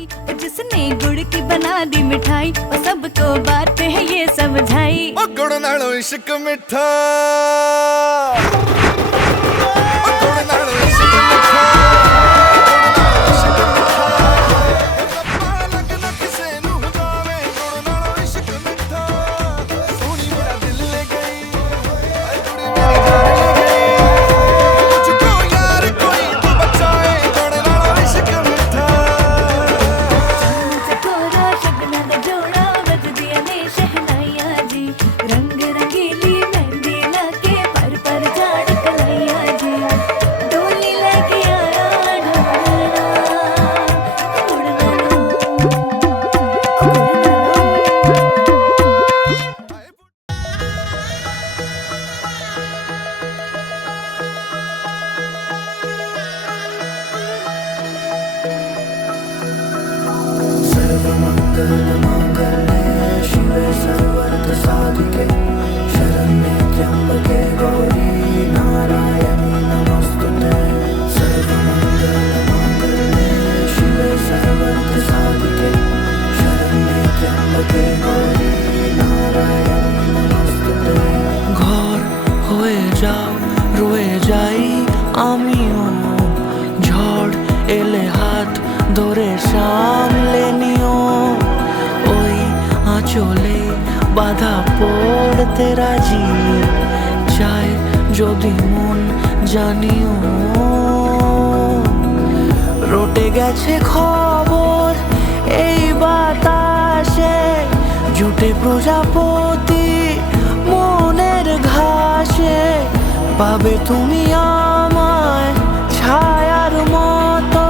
आई, जिसने गुड़ की बना दी मिठाई, वो सबको बात है ये समझाई। ओ गुड़ नालों इश्क मिठा, ओ गुड़ नालों इश्क मिठा, रब्बा लगना किसे नूं जावे, गुड़ नालों इश्क मिठा। सोनी मेरा दिल ले गई, ऐ कुड़ी मेरी जान ले गई। मुझको यार कोई तो बचाए, गुड़ नालों इश्क मिठा। चकोरा शगना दा जोड़ा, बज दिया ने शहनाइयां जी। रंग रंगीली मेहंदी लाके पर झाड़ कलाइयां जी। डोली लेके आया ढोलना, उड़ना लो, उड़ना लो। ঘর হয়ে যাও, রয়ে যাই আমিও। ঝড় এলে হাত ধরে সামলে নিও। ওই আঁচলে বাধা পড়তে রাজি, চাই যদি মন জানিও। রটে গেছে খবর এই বাতাসে, জুটে প্রজাপতি মনের ঘাসে। পাবে তুমি আমায় ছায়ার মতো,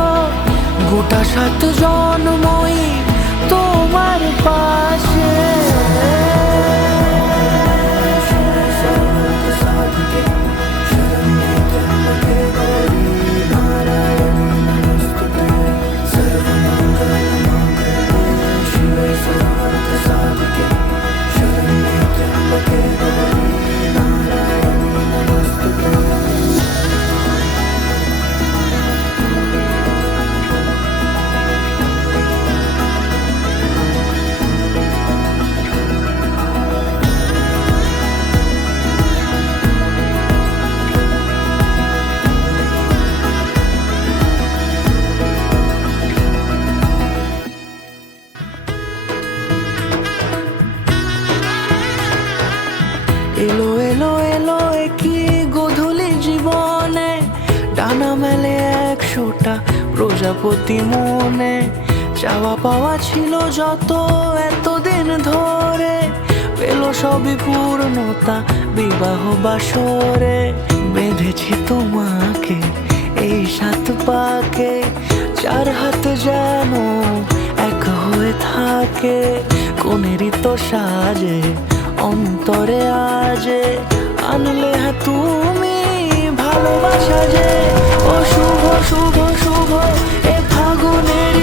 গোটা 7 জন্মই তোমার পাশে। এলো এলো এলো একই গধূলি জীবনে, ডানা মেলে 100টা প্রজাপতি মনে। চাওয়া পাওয়া ছিল যত এতদিন ধরে, পেল সবই পূর্ণতা বিবাহ বাসরে। বেঁধেছি তোমাকে এই 7 পাকে, 4 হাত যেন এক হয়ে থাকে। কোনেরই তো সাজে অন্তরে আজে, আনলে হ্যাঁ তুমি ভালোবাসা যে। ও শুভ শুভ শুভ এ ফাগুনের